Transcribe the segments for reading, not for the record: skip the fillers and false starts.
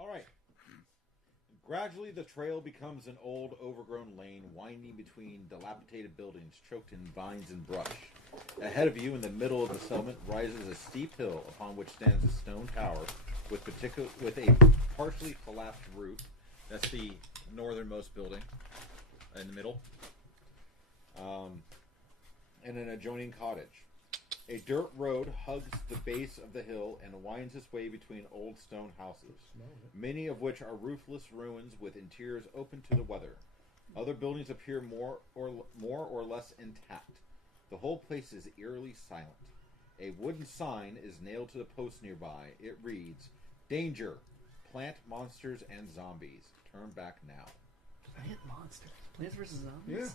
All right. Gradually, the trail becomes an old, overgrown lane winding between dilapidated buildings choked in vines and brush. Ahead of you, in the middle of the settlement, rises a steep hill upon which stands a stone tower with a partially collapsed roof. That's the northernmost building in the middle. And an adjoining cottage. A dirt road hugs the base of the hill and winds its way between old stone houses, many of which are roofless ruins with interiors open to the weather. Other buildings appear more or less intact. The whole place is eerily silent. A wooden sign is nailed to the post nearby. It reads, "Danger! Plant monsters and zombies. Turn back now." Plant monsters? Plants versus zombies?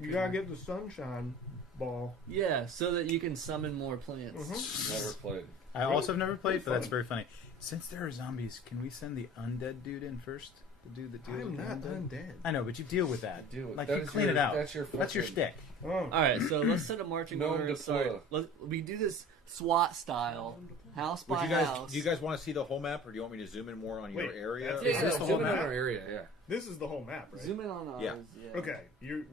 Yeah. You gotta get the sunshine ball. Yeah, so that you can summon more plants. Mm-hmm. Never played. I also have never played, but that's very funny. Since there are zombies, can we send the undead dude in first? The dude that deals I'm with the not undead? undead. I know, but you deal with that. Deal with like, that you is clean your- it out. that's your That's your fucking- stick. Oh. Alright, so let's send a marching Gnome order and start. We do this SWAT style, house by house. Do you guys want to see the whole map, or do you want me to zoom in more on your area? that's- Yeah, Is this the zoom whole in map? on Our area, yeah. This is the whole map, right? Zoom in on ours. Yeah. Yeah. Okay,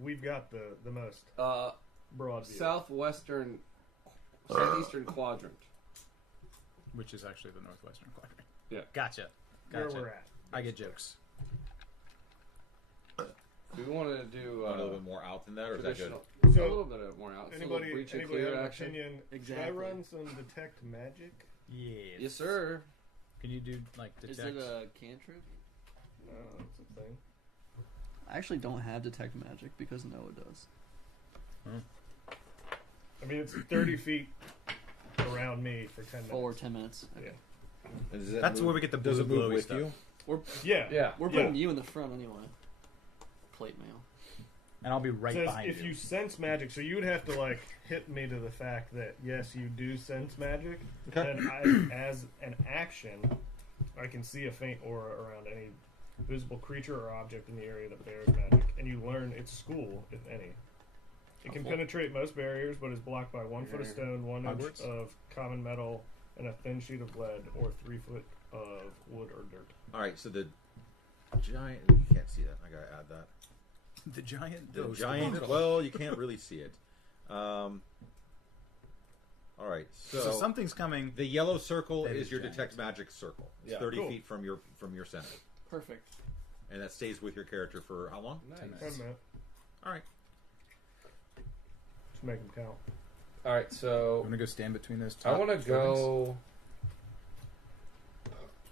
we've got the most broad view. Southeastern quadrant. Which is actually the northwestern quadrant. Yeah. Gotcha. Where we're at. I get jokes. We wanted to do a little bit more out than that, or is that good? traditional- So, a little bit more out. It's a little Anybody breach and have clear an action. opinion? Exactly. Should I run some detect magic? Yes. Yes, sir. Can you do, like, Is detect? it a cantrip? No, that's a thing. I actually don't have detect magic because Noah does. I mean, it's 30 feet around me for 10 minutes. For 10 minutes. Okay. Yeah. And does that That's move- where we get the does it blue move glowy with stuff. you? Yeah. Yeah. We're putting you in the front anyway. Plate mail. And I'll be right Says behind if you sense magic, so you would have to like hit me to the fact that yes, you do sense magic. Okay. And I, as an action, I can see a faint aura around any visible creature or object in the area that bears magic, and you learn its school, if any. It can penetrate most barriers, but is blocked by 1 foot of stone, 1 inch Hogwarts? of common metal, and a thin sheet of lead, or 3 foot of wood or dirt. All right, so the giant. You can't see that. I gotta add that. The giant. The ghost giant. in the middle. Well, you can't really see it. All right, So something's coming. the yellow circle That is is your giant. detect magic circle. It's Yeah. 30 Cool. feet from your center, Perfect. and that stays with your character for how long? Nice. 10 10 minutes. minutes. All right. Just make them count. All right, I'm so gonna go stand between those. I top want to buildings. go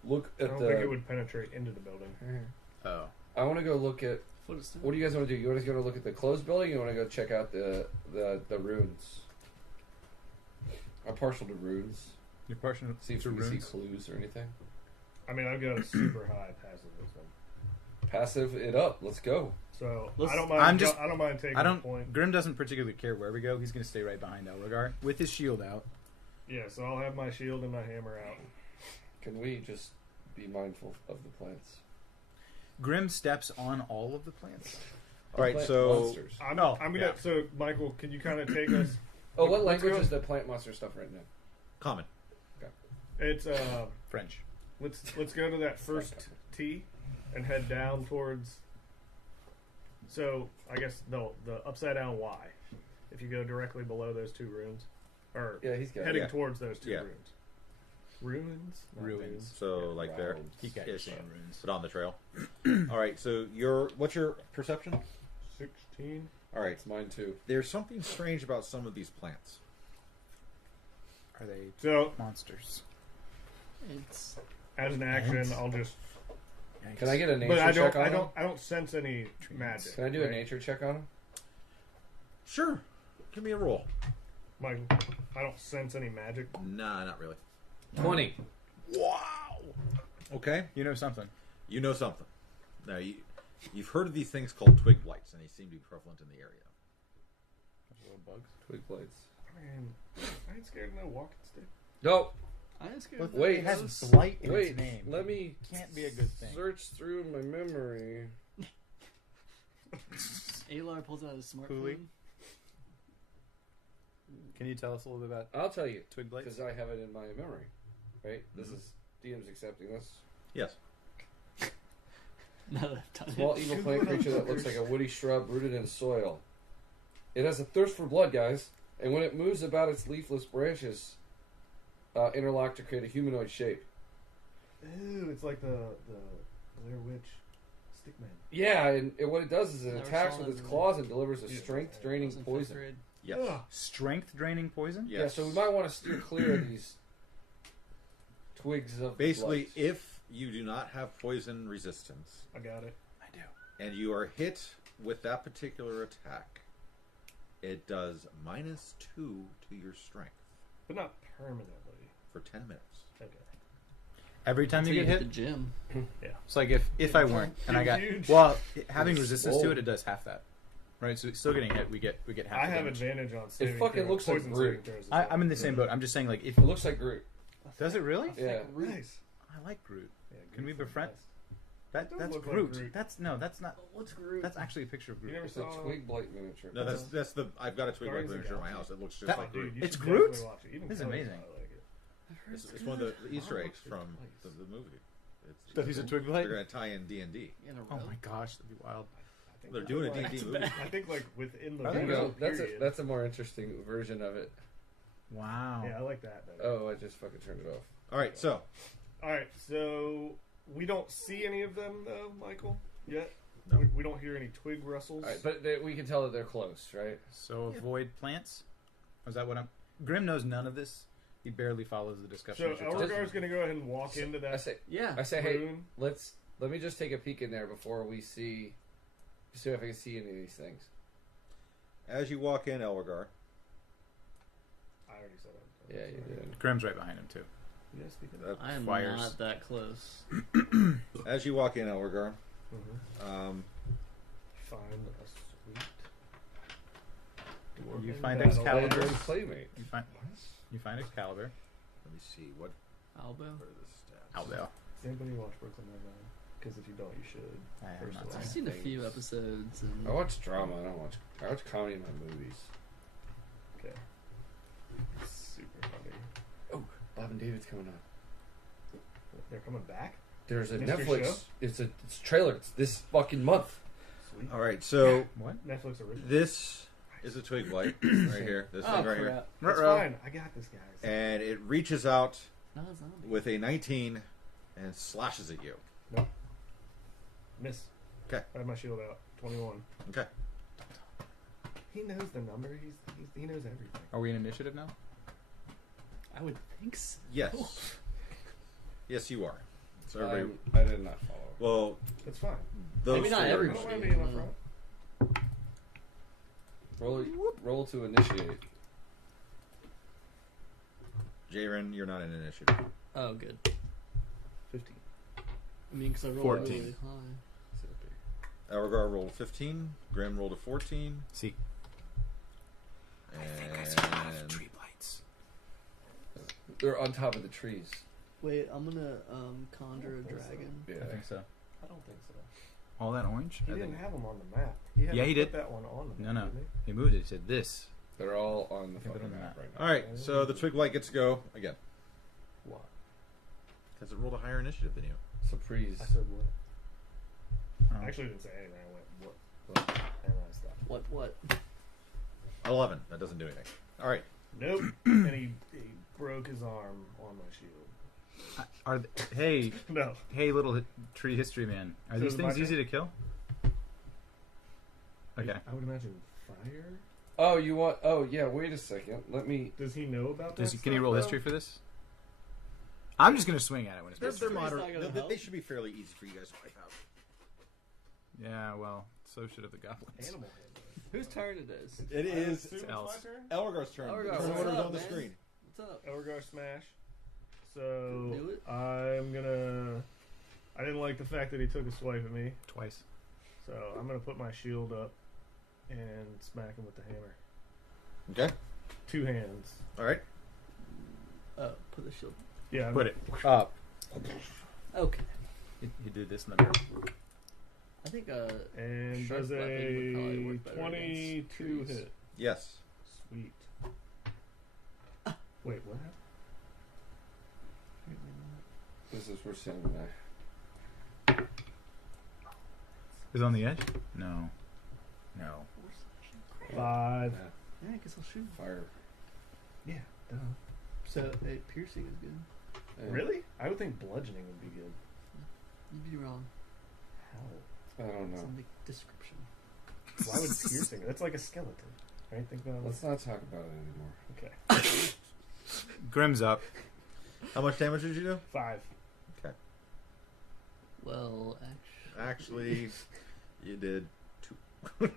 look I at don't the. think it would penetrate into the building. Oh. I want to go look at. Foot of stone. What do you guys want to do? You want to go look at the closed building? Or you want to go check out the ruins? I'm partial to ruins. You're partial See if to we can see runes. clues or anything. I mean, I've got a super high passive wisdom, Passive it up. Let's go. so Let's- I don't mind. I don't mind taking I the don't. point. Grim doesn't particularly care where we go. He's gonna stay right behind Elrogar with his shield out. Yeah, so I'll have my shield and my hammer out. Can we just be mindful of the plants? Grim steps on all of the plants. All right, Plant so monsters. I'm gonna. yeah. So Michael, can you kind of take us? Oh, what let's language go- is the plant monster stuff written in? common. It's French. let's go to that first T and head down towards. So I guess the upside down Y. If you go directly below those 2 runes, or Yeah, he's got heading Yeah. towards those 2 Yeah. runes. Ruins. Not Ruins. So like there, He got Ish. runes. but on the trail. All right, so what's your perception? 16. All right, It's mine too. there's something strange about some of these plants. Are they So monsters? It's as an action, Ants? I'll just. Yikes. Can I get a nature But I check don't. on I him? don't. I don't sense any magic. Can I do a right? nature check on him? Sure, give me a roll. Michael, I don't sense any magic. Nah, not really. 20. Wow. Okay, You know something. you know something. Now you've heard of these things called twig blights, and they seem to be prevalent in the area. Little bugs. Twig blades. Man, I ain't scared of no walking stick. No. I am scared. Wait. It has blight in Wait. its name. Let me Can't be a good thing. search through my memory. Alar pulls out his Cooley? smartphone. Can you tell us a little bit about I'll tell you. twig blights? Because I have it in my memory. Right? This is DM's accepting this. Yes. Now that I've done Small it. evil plant creature that looks like a woody shrub rooted in soil. It has a thirst for blood, guys, and when it moves about, its leafless branches interlock to create a humanoid shape. Ew, it's like the Blair Witch stickman. Yeah, and what it does is it Never attacks saw with that its movie. claws and delivers a Yeah. strength-draining Was in fifth poison. grade. Yes. Ugh. Strength draining poison? Yes. Yeah, so we might want to steer clear of these twigs of Basically, blight. if you do not have poison resistance I got it. I do. and you are hit with that particular attack, it does -2 to your strength But not permanently. for 10 minutes. Okay. Every time Until you get hit the hit, gym. it's like if I weren't and I got Huge. well, having It's resistance to swole. it does half that, right? So still getting hit, we get half. I the have damage. advantage on saving fucking throws, looks like poison Groot. saving throws as well. I'm in the same boat. I'm just saying, like, if It looks like Groot. does it really? Yeah. Nice. I like Groot. Yeah, Can we Groot's the befriend? best. That It does that's look like Groot. Groot. That's not. What's Groot? That's actually a picture of You Groot. never It's a saw twig blight miniature. No, that's the. I've got a twig like Guardians of the miniature in my Galaxy. house. It looks just That- like Dude, Groot. you It's should Groot? definitely watch it. Even This is Kelly amazing. probably like it. It's one of the Easter eggs from the movie. It's, That he's a twig blight? They're going to tie in D&D. In a row. Oh my gosh, that'd be wild. I think They're doing a like- D&D movie. I think like within the I think video That's a, period. that's a more interesting version of it. Wow. Yeah, I like that better. Oh, I just fucking turned it off. All right, so All right, so we don't see any of them though, Michael. Yet No. we don't hear any twig rustles. All right, but we can tell that they're close, right? So avoid plants. Is that what I'm? Grim knows none of this. He barely follows the discussion. So as you're talking. Elregar's going to go ahead and walk into I that say, Yeah. hey, room. let me just take a peek in there before we see if I can see any of these things. as you walk in, Elregar, I already said it. Yeah, you did. Grim's right behind him too. You guys speak of that- I am Fires. not that close. as you walk in, Elregar, Find a sweet. You dwarven find battle Excalibur. axe. Playmate. You find Excalibur. let me see what Albo. are the stats. Out there. Does anybody watch Brooklyn Nine-Nine? Because if you don't, you should. I have First not of all. I've seen seen a few episodes. And I watch drama. I watch comedy in my movies. Okay. Super funny. Oh, Bob and David's coming on. They're coming back? There's a Mystery Netflix. show? It's a trailer. It's this fucking month. Sweet. All right, so What? Netflix original. this is a twig blight right here. This oh thing right here, crap! It's Ruh-roh. fine. I got this, guys. and it reaches out Not a zombie. with a 19 and slashes at you. Miss. Okay. I have my shield out. 21. Okay. He knows the number. He knows everything. Are we in initiative now? I would think so. Yes. Yes, you are. So everybody. I did not follow. Well, It's fine. those Maybe not three are everybody. Don't mind initiative. being up front. Roll to initiate. Jaren, you're not in initiative. Oh, good. 15. I mean, because I rolled 14. really high. Elregar rolled 15. Grim rolled a 14. See. And blights. They're on top of the trees. Wait, I'm gonna conjure a dragon. Yeah. I think so. I don't think so. All that orange? He I didn't think- have them on the map. He had Yeah, to he put did. that one on the No, map. no. didn't He moved it. He said this. They're all on the Keep it fucking on the map map. right now. all right, so the twig blight gets to go again he? What? because it rolled a higher initiative than you. Surprise. I said what? Oh. I actually didn't say anything. I went what? And I stopped. What? 11. That doesn't do anything. All right. Nope. And he broke his arm on my shield. Hey, No. little tree history man. Are So these is it my things easy to kill? Okay. I would imagine fire. Oh, you want? Oh, yeah. Wait a second. Let me. Does he know about that? Can you stuff, roll though? history for this? I'm just gonna swing at it when it's They're my turn. moderate. not gonna They help. should be fairly easy for you guys to wipe out. Yeah, well, so should have the goblins. Animal handling. Whose turn it is? It I is assume it's Else. my turn? Elregar's turn. Elregar, The what's turn order's up, on the man? screen. What's up? Elregar smash. Do So it. I'm gonna. I didn't like the fact that he took a swipe at me, Twice. so I'm gonna put my shield up and smack him with the hammer. Okay. 2 hands. All right. Put the shield. Yeah. I'm- Put it up. Okay. He did this in the mirror. I think And Sharp does weapon would probably a work better 22 against trees. hit. Yes. Sweet. Wait, what happened? This is we're seeing that. Is on the edge? No. 5. Yeah, I guess I'll shoot. Fire. Yeah, duh. So, piercing is good. Yeah. Really? I would think bludgeoning would be good. You'd be wrong. How? I don't It's know. on the description. Why would piercing? That's like a skeleton. Right? Think about it. Let's not talk about it anymore. Okay. Grim's up. How much damage did you do? 5. Okay. Well, Actually, you did 2. Why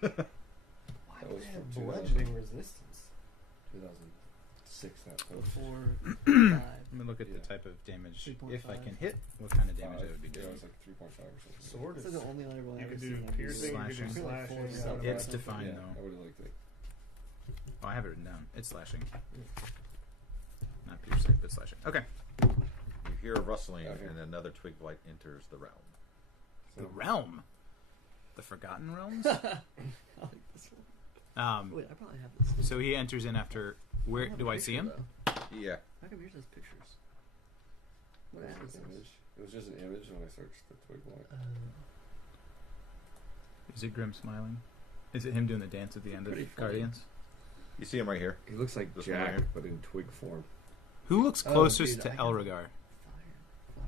That would was they have from bludgeoning resistance? 2006. That so post. 4, 5. Let me look at Yeah. the type of damage. 3.5. If I can hit, what kind of damage that would be Yeah, it doing. was like 3.5 or something. Sword This is. is the only other one You I've could ever do seen. piercing, you could do Slashing. slashing. Like 4, It's 7. defined Yeah, though. I would have liked it. Oh, I have it written down. It's slashing. Not piercing, but slashing. Okay. You hear a rustling, Okay. and another twig blight enters the realm. The realm. The Forgotten Realms? I like this one. Wait, I probably have this. So he enters in after. Where I have do a I see picture, him? though. Yeah. How come yours has pictures? What It ad was is an this? image. It was just an image when I searched the twig blight. Is it Grim smiling? Is it him doing the dance at the end of Pretty funny. Guardians? You see him right here. He looks like This one right Jack, here? but in twig form. Who looks Oh, closest dude, to I can- Elrogar?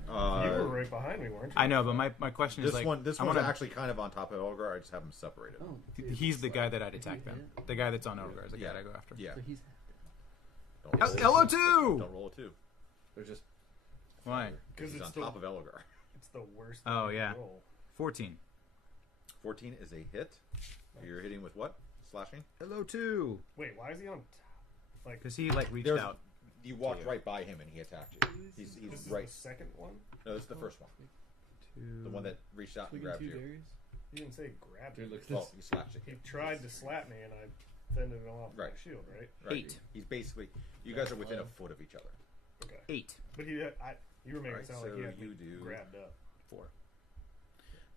Fire. You were right behind me, weren't you? I know, but my question is This like, one. This I one's wanna- actually kind of on top of Elgar. I just have them separated. Oh, dude, He's the it's guy like- that I'd if you attack hit then. it, The guy that's on Elrogar is the Yeah. guy I go after. Yeah. So he's Don't roll a Elo two. 2! Don't roll a 2. They're just Why? Because He's it's on the, top of Elgar. it's the worst. Oh, thing to yeah. roll. 14. 14 is a hit. You're hitting with what? Slashing? Elo 2! Wait, why is he on? Like Because he like reached There's- out. You walked Yeah. right by him and he attacked you. He's this is right. the second one. No, this is the first one. The one that reached out and grabbed you. He didn't say grab Dude, it. look at Well, this. he slapped you. He tried to slap me, and I fended him off with Right. my shield. Right. Right. 8. He's basically. You guys are within a foot of each other. Okay. 8. But you were making Alright, it sound so like he had you me do- grabbed up. 4.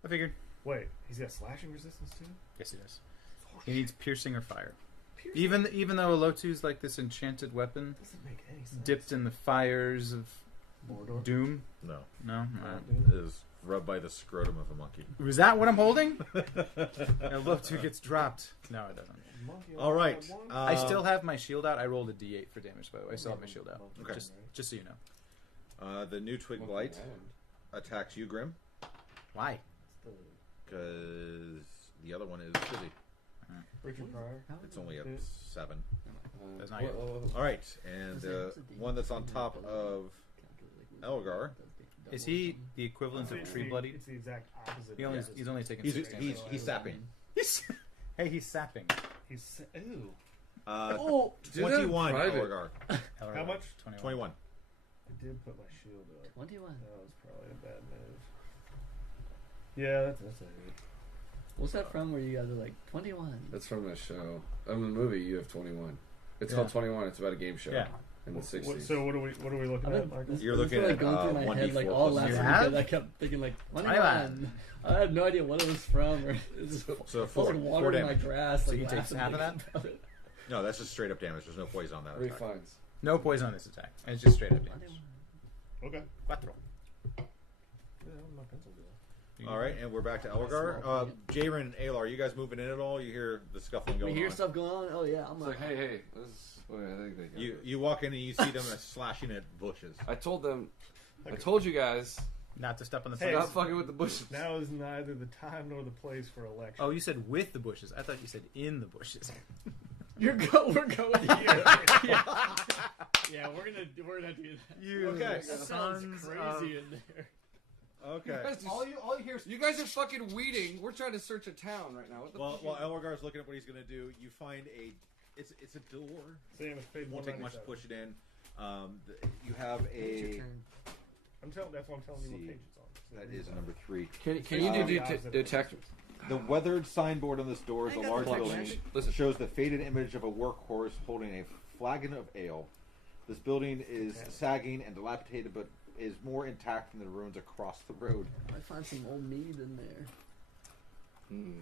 I figured. Wait, he's got slashing resistance too. Yes, he does. He needs piercing or fire. Piercing Even though Elotu's like this enchanted weapon, doesn't make any sense. dipped in the fires of Mordor. doom. No. No. It is rubbed by the scrotum of a monkey. Was that what I'm holding? Elotu gets dropped. No, it doesn't. Monkey on All right. that one? I still have my shield out. I rolled a D8 for damage, by the way. I still have my shield out. Monkey, Okay. right? Just so you know. The new twig Monkey blight Island. attacks you, Grim, Why? It's the because the other one is busy. Richard Pryor. It's only a Yeah. 7. That's not yet. All right, and one that's on top of Elgar. Is he the equivalent of Tree Bloodied? It's the exact opposite. He only, he's only taking He's 6 damage. he's sapping. Hey, he's sapping. He's ooh. Oh, 21 private. Elgar. How much? 21. I did put my shield up. 21. That was probably a bad move. Yeah, that's it. What's that from where you guys are like 21? That's from the show. The movie, you have 21. It's Yeah. called 21. It's about a game show Yeah. in the 60s. So what are we looking I've at, been, Michael? this, You're this looking been, at, going through my 1d4 head like plus all one. last You week. have? I kept thinking like 21. 21. I had no idea what it was from. Or it was So I was 4, like 4 watering my damage. grass. So like, he takes laughing, half of thinking about it. No, that's just straight up damage. There's no poison on that Three attack. fines. No poison on this attack. It's just straight up damage. 21. Okay. 4. Yeah, my pencil deal. All right, and we're back to Elgar. Jaren and Aylar, are you guys moving in at all? You hear the scuffling We going hear on. stuff going on. Oh yeah, I'm It's like, hey, this. Wait, I think they got You it. you walk in and you see them slashing at bushes. I told them. I told you guys. Not to step on the Hey, place. Stop fucking with the bushes. Now is neither the time nor the place for election. Oh, you said with the bushes. I thought you said in the bushes. we're going here. Yeah, we're gonna do that. You Okay. That sounds sons crazy of- in there. Okay. all you hear is you guys are fucking weeding. We're trying to search a town right now. What the Well, fuck? while Elgar's looking at what he's going to do, you find it's a door. Sam has paid It won't take much to 197. push it in. You have It's your a turn. That's why I'm telling you what See. page it's on. that is number 3. Can It's you the do opposite of detect? The weathered signboard on this door is a I got large the building. magic. Listen. Shows the faded image of a workhorse holding a flagon of ale. This building is sagging and dilapidated, but is more intact than the ruins across the road. I find some old mead in there.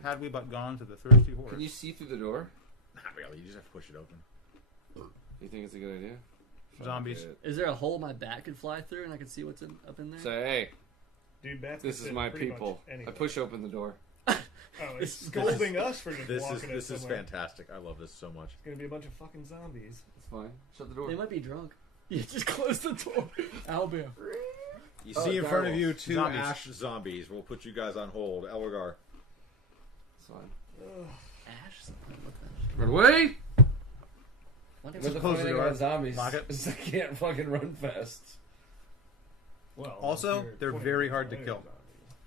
Had we but gone to the thirsty horse. Can you see through the door? Not really. You just have to push it open. You think it's a good idea? Zombies. Fuck it. Is there a hole my bat could fly through and I can see what's up in there? Say, hey, Dude, bats this can is fit my pretty much people. I anything. push open the door. Oh, it's scolding us for just walking This is somewhere. fantastic. I love this so much. It's gonna be a bunch of fucking zombies. It's fine. Shut the door. They might be drunk. You just close the door. Alabama. You see in front of you direwolves. 2 Zombies. ash zombies. We'll put you guys on hold. Elgar. It's fine. Ash? Something. What the Run away! What But the if funny thing door. about zombies Lock it. is they can't fucking run fast. Well, Also, if you're they're 20 very days hard to later kill. zombies.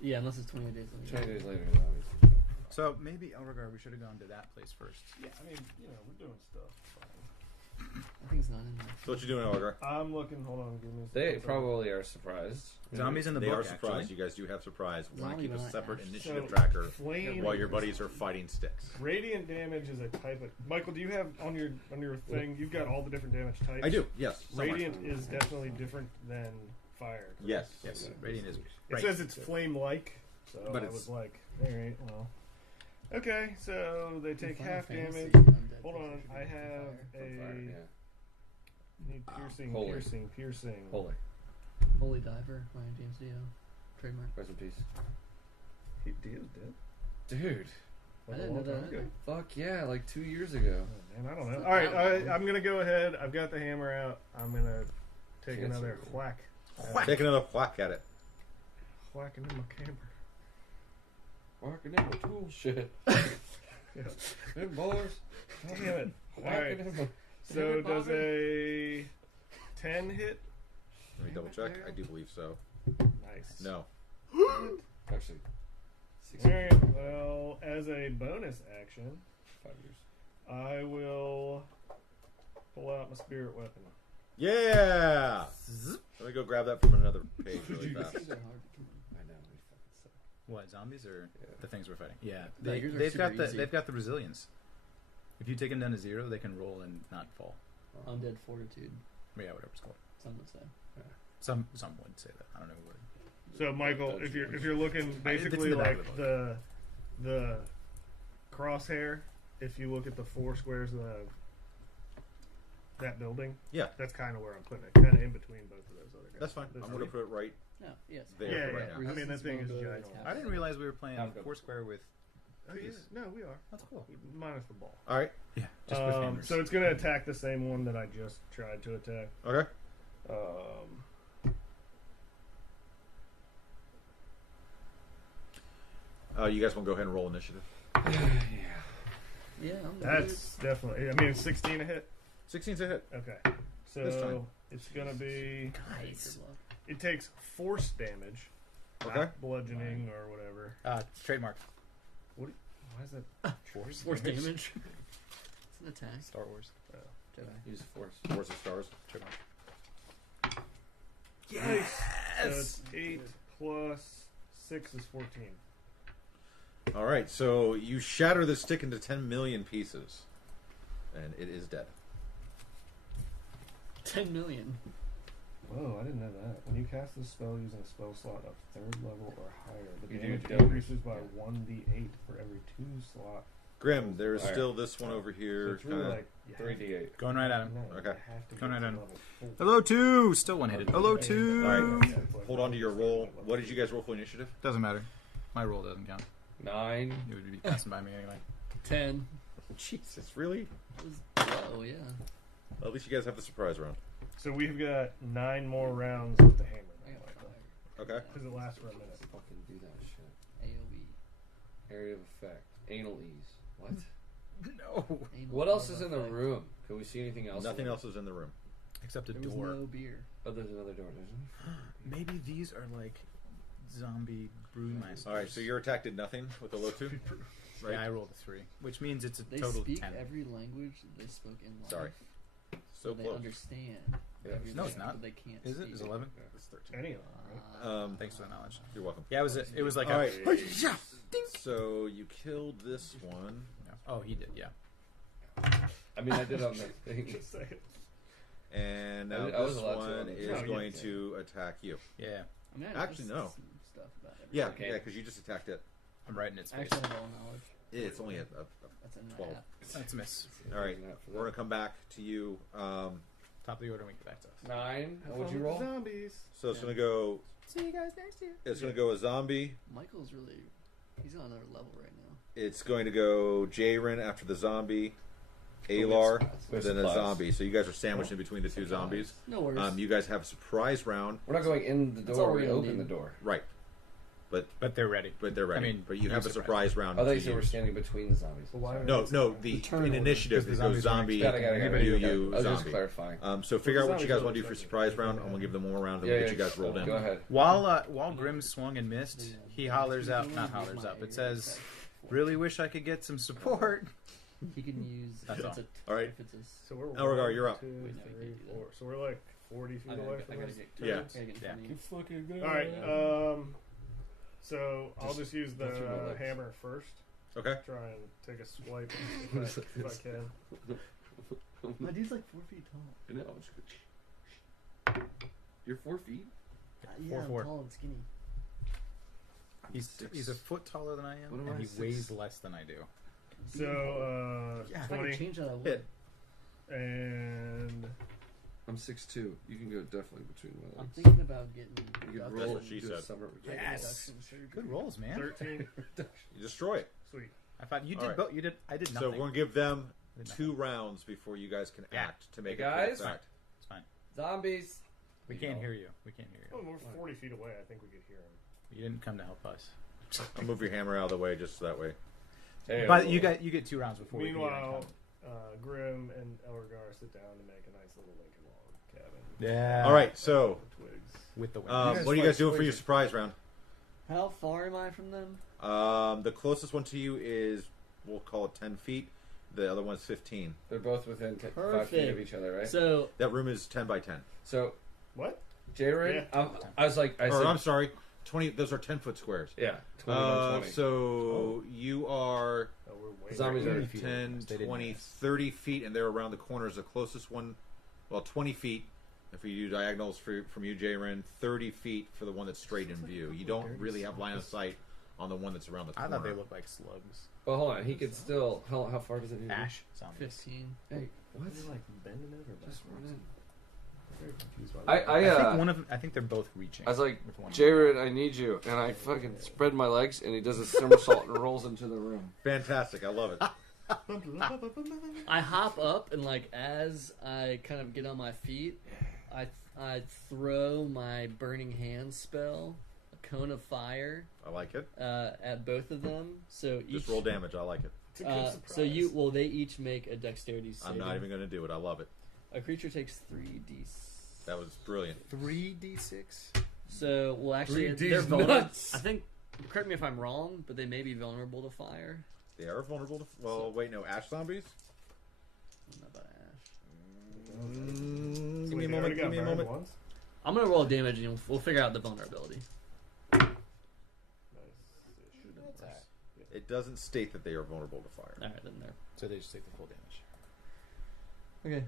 Yeah, unless it's 28 days later. 20 days later, zombies. So maybe Elgar, we should have gone to that place first. Yeah, I mean, we're doing stuff. It's fine. I think it's not in there. So what you doing, Elgar? I'm looking. Hold on, give me a They second. probably are surprised. Zombies in the They book, are surprised. actually. You guys do have surprise. We want to Zombie keep a not separate ash. initiative So, tracker flame. while your buddies are fighting sticks. Radiant damage is a type of. Michael, do you have on your thing? You've got all the different damage types. I do. Yes. somewhere. Radiant is definitely different than fire. correct? Yes. Yes, Okay. Radiant is It right. says it's flame-like, so But I it's- was like, all right, well, okay. So they take Final half Fantasy, damage. undead Hold on, creatures I from have fire. a Fire, yeah. need piercing, Holy. piercing. Holy. Holy Diver, Ryan James Dio. Trademark. Rest in peace. He is dead. Dude. I Like a didn't know long that time either. ago. Fuck yeah, like 2 years ago. Oh, man, I don't know. It's All right, not that long. I'm gonna go ahead. I've got the hammer out. I'm gonna take Can't another see it. whack. Take another whack at it. Whacking in my camper. Walking in my tool shit. Yeah. Hey, boys. Damn it. All right. Walking in my... So does a 10 hit? Let me double check. I do believe so. Nice. No. Actually, 6 All right. Well, as a bonus action, 5 years. I will pull out my spirit weapon. Yeah. Let me go grab that from another page really fast. These are hard to kill. I know. We fucking suck. What, zombies or Yeah. the things we're fighting? Yeah, Daggers are they've super got the easy. they've got the resilience. If you take them down to 0, they can roll and not fall. Undead Fortitude, But yeah, whatever it's called. some would say. Some would say that. I don't know who would. So, Michael, if you're looking basically in the back like of the the crosshair, if you look at the 4 squares of that building, Yeah. that's kind of where I'm putting it, kind of in between both of those other guys. That's fine. This I'm going to is- put it right No, yes. there Yeah, for right yeah. now. I mean, that thing is Resistance giant. I didn't realize we were playing Half of- Foursquare with. Oh, yeah. No, we are. That's cool. Minus the ball. All right. Yeah, just with hammers. So it's going to attack the same one that I just tried to attack. Okay. You guys want to go ahead and roll initiative? Yeah, I'm That's definitely. I mean, it's 16 a hit. 16's a hit. Okay, This so time. it's gonna be. nice. It takes force damage, Okay. not bludgeoning or whatever. Trademark. Why is that Force damage. It's an attack. Star Wars. Jedi. Use force. Force of stars. Trademark. Nice. So it's 8 plus 6 is 14. All right. So you shatter the stick into 10 million pieces, and it is dead. 10 million. Whoa, I didn't know that. When you cast this spell using a spell slot of 3rd level or higher, the You do damage double. increases by 1d8 for every 2 slot. Grim, there's All right. still this one over So here. it's really kinda- like you have 3d8. Going right at him. No, Okay. you have to Going get right to in. level 4. Hello, 2. Still one headed. Hello, 2. All right. Hold on to your roll. What did you guys roll for initiative? Doesn't matter. My roll doesn't count. 9. It would be passing by me anyway. 10. Jesus, really? That was low, yeah. Well, at least you guys have the surprise round. So we've got 9 more rounds with the hammer. I got fire. Okay. Because it lasts for a minute. Fucking do that shit. AoE. Area of effect. Anal ease. What? No. Anal What else is in the effect. room? Can we see anything else? Nothing in else is in the room. Except a There was door. no beer. Oh, there's another door, isn't Maybe these are like zombie brewmasters. All right. So your attack did nothing with the low 2. Right. Yeah, I rolled a 3, which means it's a They total speak 10. every language they spoke in life. Sorry. So So they close. understand. Yeah. every No, it's language, not. But they can't Is it? speak. Is it 11? It's 13. Any of them, right? Thanks for the knowledge. You're welcome. Yeah, it was like All a. right. So you killed this one. Oh, he did. Yeah. it? I mean, I did on the thing. Just saying. And now I was this allowed to one on the- is No, yeah, going yeah. to attack you. Yeah. I mean, Actually, just no. some stuff about it. Yeah, Okay. yeah, because you just attacked it. I'm right in its face. Actually, I have all knowledge. It's only a That's a 12. nap. That's a miss. All right. For We're gonna come back to you. Top of the order when we get back to us. 9. Have What'd fun you with the roll? Zombies. So it's gonna go. See you guys next year. It's gonna go a zombie. Michael's really. He's on another level right now. It's going to go Jaren after the zombie, Alar, With then a supplies. zombie. So you guys are sandwiched in between the two zombies. No worries. You guys have a surprise round. We're not going in the That's door. all We we're gonna open need. the door. Right. But they're ready. But they're ready. I mean, but you no have a surprise. surprise round. Oh, they to said we're use. standing between the zombies. Well, why No, are no. we- The Turn in order. initiative, Because it the goes zombies zombie. weren't Got it. You, I was just zombie. clarifying. So figure out what you guys Zombies want to do are for your surprise round. I'm gonna give them one more round, and we'll get you guys rolled in. Go ahead. While Grim swung and missed, he hollers out. Not hollers out, but says, "Really wish I could get some support." He can use. That's if it's all right. If it's a, So we're Elrogar, one, you're up. 2, Wait, no, 3, you can't do 4. So we're like 40 feet I away gotta, from I gotta this. get. Yeah. I gotta get in front of you. fucking good. All right. So I'll Just just use go through my the legs. hammer first. Okay. Try and take a swipe if I can. My dude's like 4 feet tall. No, it's good. You're 4 feet? Yeah, I'm 4'4". tall and skinny. He's a foot taller than I am, What am and I, he 6? weighs less than I do. So Yeah, if I could 20 change that, I would. Hit. and I'm 6'2". You can go definitely between my I'm legs. thinking about getting. You ducks can roll what it. she Do a said. summer and- Yes. ducks and surgery. Good rolls, man. 13. You destroy it. Sweet. I thought you All did right. both. You did. I did So nothing. we're gonna give them I did nothing. 2 rounds before you guys can Yeah. act to make Hey, a full guys. effect. It's fine. Zombies. We You can't know. hear you. We can't hear Oh, you. we're 40 feet away. I think we could hear him. You didn't come to help us. I'll move your hammer out of the way just so that way. Hey, But you get 2 rounds before. we can Meanwhile, get Grim and Elrogar sit down to make a nice little Lincoln log cabin. yeah. All right. So, Twigs. With the wind. what are you guys doing for your surprise round? How far am I from them? The closest one to you is, we'll call it 10 feet. The other one's 15. They're both within 5 feet of Perfect. each other, right? So That room is 10 by 10. So, What? Jaren, Yeah. I was like, I Or said, I'm sorry, 20. Those are 10-foot squares. yeah, 20 by 20. So you are Oh, we're way Zombies back. are- 10, They didn't 20, miss. 30 feet, and they're around the corners. The closest one, well, 20 feet. If you do diagonals from you, Jaren, 30 feet for the one that's straight in view. You don't really have line of sight on the one that's around the I corner. thought they looked like slugs. But hold on, he could still. How far does it need? Ash zombies. 15. Hey, what? Is it like bending it or Just backwards? run in. Very confused by I, that. I, I think uh, one of them. I think they're both reaching. I was like, with one. Jared, I need you, and I fucking spread my legs, and he does a somersault and rolls into the room. Fantastic. I love it. I hop up and like as I kind of get on my feet, I throw my burning hand spell, a cone of fire, I like it. at both of them. So each Just roll damage. I like it. It's a good surprise. so they each make a dexterity I'm saving. not even going to do it. I love it. A creature takes 3d. That was brilliant. 3d6. So well, actually, 3D's they're vulnerable. nuts. I think. Correct me if I'm wrong, but they may be vulnerable to fire. They are vulnerable to. Well, wait, no. Ash zombies? I don't know about Ash. Give Wait, me a they already moment. got Give me a burned moment. once? I'm gonna roll damage and we'll figure out the vulnerability. Nice. It doesn't state that they are vulnerable to fire. All right, then there. So they just take the full damage. Okay.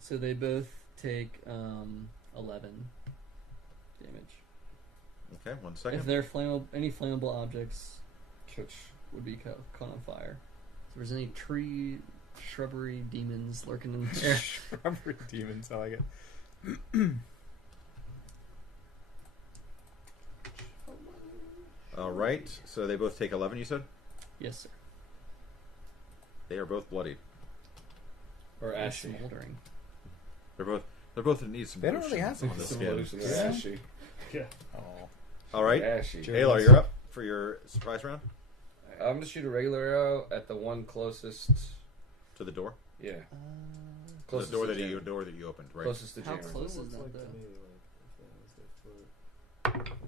So they both take 11 damage. Okay, 1 If second. they're flammable, any flammable objects Catch. would be caught on fire. If there's any tree, shrubbery, demons lurking in there. Shrubbery demons. I like it. All right. So they both take 11. You said Yes, sir. they are both bloodied. Or ash Ashy. smoldering. They're both in need some. They don't really lotion have some on the Some skin. lotion. Yeah. Ashy. Yeah. Oh. All right. Ashy. Aylar, you're up for your surprise round I'm gonna shoot a regular arrow at the one closest. to the door. Yeah, Uh, closest the door to that you Jaren. opened, right? Closest to How Jaren. close is Looks that like to though? me, like, if they float, it's kinda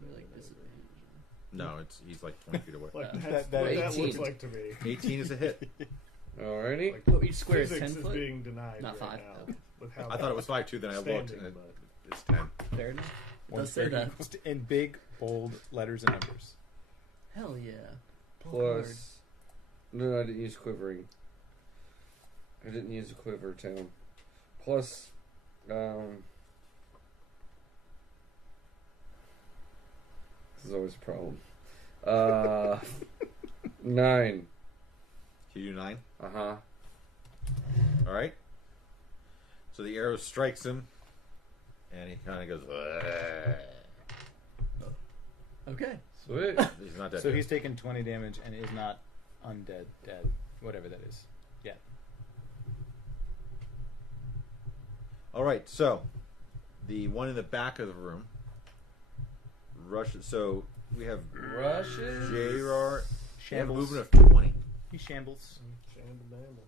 Maybe like disadvantage. No, he's like 20 feet away. like Yeah. that's That what that 18. looks like to me. 18 is a hit. Alrighty. Like, Oh, each square is physics 10 is foot? being denied Not right 5. now. Okay. With how I thought it was 5 too. Then I looked, standing, and but it's 10. Fair enough. It does say that. In big, bold letters and numbers. Hell yeah. Plus. No, I didn't use quivering. I didn't use a quiver town. Plus, this is always a problem. 9. Can you do 9? Uh-huh. All right. So the arrow strikes him, and he kind of goes. "Ugh." Okay. Sweet. He's not dead. So he's taken 20 damage and is not undead, dead, whatever that is. Yeah. All right, so the one in the back of the room. So we have Rushes. J.R. Shambles. movement of 20. He shambles. Shamble damble.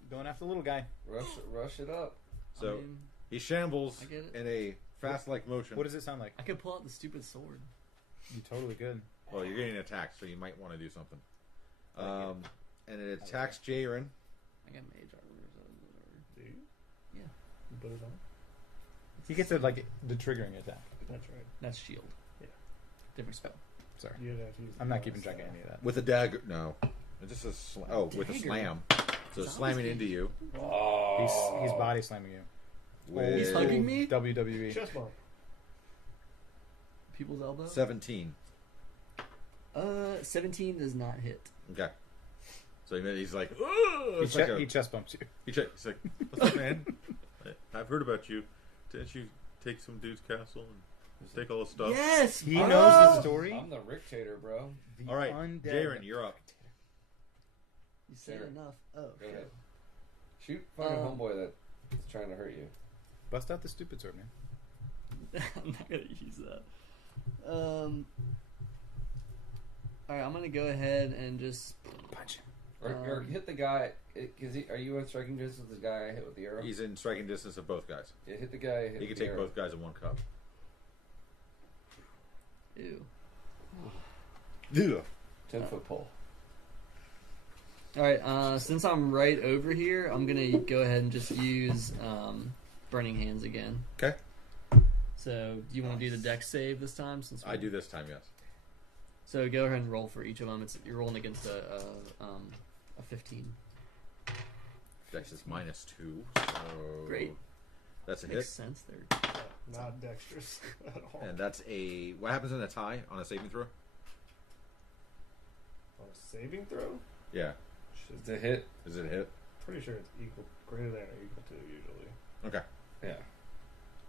He's going after the little guy. Rush it up. So I mean, he shambles I get it. in a fast-like motion. What does it sound like? I could pull out the stupid sword. You totally could. Well, you're getting attacked, so you might want to do something. And it attacks Jaren. I got mage armor. So whatever. Do you? Yeah. You put it on? He gets it like the triggering attack. That's right. That's shield. Yeah. Different spell. Sorry. You'd have to use I'm the not keeping bonus track of die. any of that. With a dagger. No. It just says with a Dagger. slam. So Zombies slamming can- into you. Oh. He's body slamming you. With He's hugging me? WWE. Chest bump. People's elbow? 17. 17 does not hit. Okay. So he's like, He chest bumps you. he's like, what's up, man? I've heard about you. Didn't you take some dude's castle and take all his stuff? Yes! He Oh! knows the story. I'm the Rictator, bro. The All right, undead. Jaren, you're up. You said Sure. enough. Oh, Go okay. ahead. Shoot fucking homeboy that's trying to hurt you. Bust out the stupid sword, man. I'm not gonna use that. Alright, I'm gonna go ahead and just Punch him. Or hit the guy. Are you in striking distance of the guy I hit with the arrow? He's in striking distance of both guys. Yeah, hit the guy. I hit He with can the take arrow. both guys in one cup. ew. Yeah. 10-foot pole. Alright, since I'm right over here, I'm gonna go ahead and just use Burning Hands again. Okay. So, do you want to do the dex save this time? Since I do this time, yes. So go ahead and roll for each of them. You're rolling against a 15. Dex is -2. So Great. That's a Makes hit. sense there. Not dexterous at all. And that's a. What happens in a tie on a saving throw? On a saving throw? Yeah. It's a hit. Is it a hit? Pretty sure it's greater than or equal to usually. Okay. Yeah.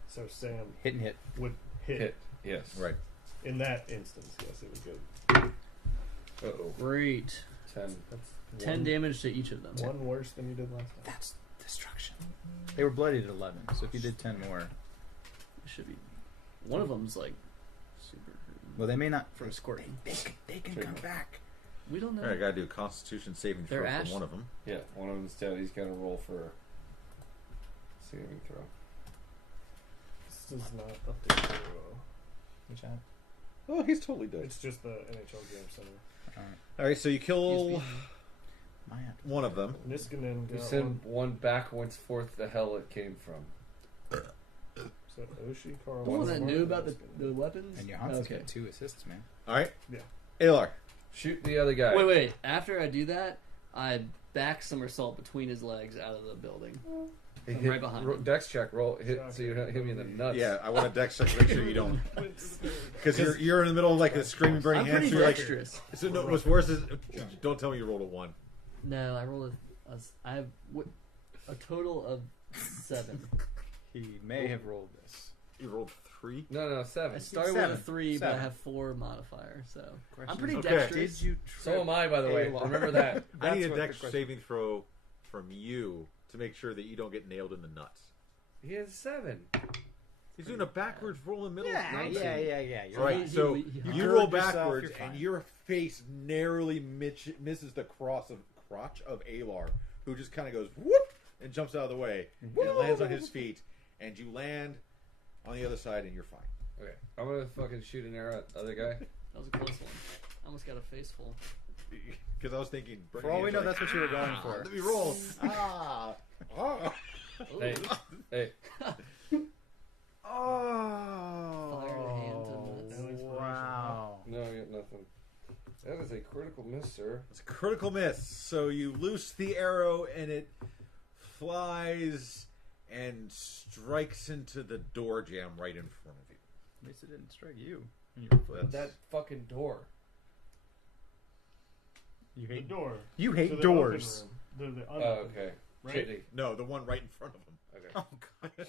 So Sam Hit and hit. would hit. Hit. Yes. Right. In that instance, yes, it would go. Uh-oh. Great. 10. That's 10 damage to each of them. one worse than you did last time. That's destruction. They were bloodied at 11, so if you did 10 more... It should be. One of them's like super. Well, they may not... From squirting. They can come back. We don't know. All right, I gotta do a Constitution saving They're throw ash- for one of them. Yeah, one of them's dead. He's got to roll for saving throw. This does not update very well. Which one? Oh, he's totally dead. It's just the NHL Game Center. All right, so you kill My app. one of them. Niskanen You got send one back once forth the hell it came from. So Oshi, Carl. The one that Martin, knew about Niskanen. the weapons? And Johansson's Okay. got 2 assists, man. All right. Yeah. Alar. Shoot the other guy. Wait. After I do that, I back somersault between his legs out of the building. I'm right behind him. Dex check. Roll. Hit. So you hit me in the nuts. Yeah, I want a dex check to make sure you don't, because you're in the middle of like the screaming burning I'm hands. pretty So you're like, dexterous. so no, what's worse is don't tell me you rolled a 1. No, I rolled I have a total of 7. He may have rolled this. You rolled 3. No, I 7. started with a 7. 3, but I 7. have 4 modifier, so Question I'm pretty Okay. dexterous. Did you So am I, by the way. Alar? Remember that. I need That's a what the dex question- saving throw from you to make sure that you don't get nailed in the nuts. He has 7. He's doing a backwards roll in the middle. Yeah. All right, He- so he- you heard roll yourself, backwards, you're fine. and your face narrowly misses the crotch of Alar, who just kind of goes whoop and jumps out of the way and lands on his feet, and you land on the other side, and you're fine. Okay. I'm gonna fucking shoot an arrow at the other guy. That was a close one. I almost got a face full. Because I was thinking, For all we know, that's what you were going for. Let me roll. Ah. Hey. Hey. Oh. Fire to hands and nuts. No inspiration. Wow. No, I got nothing. That is a critical miss, sir. It's a critical miss. So you loose the arrow, and it flies and strikes into the door jamb right in front of you. At least it didn't strike you in your foot. That fucking door. You The hate door. You To hate the doors. open room. The Oh, okay. Right? No, the one right in front of him. Okay. Oh god.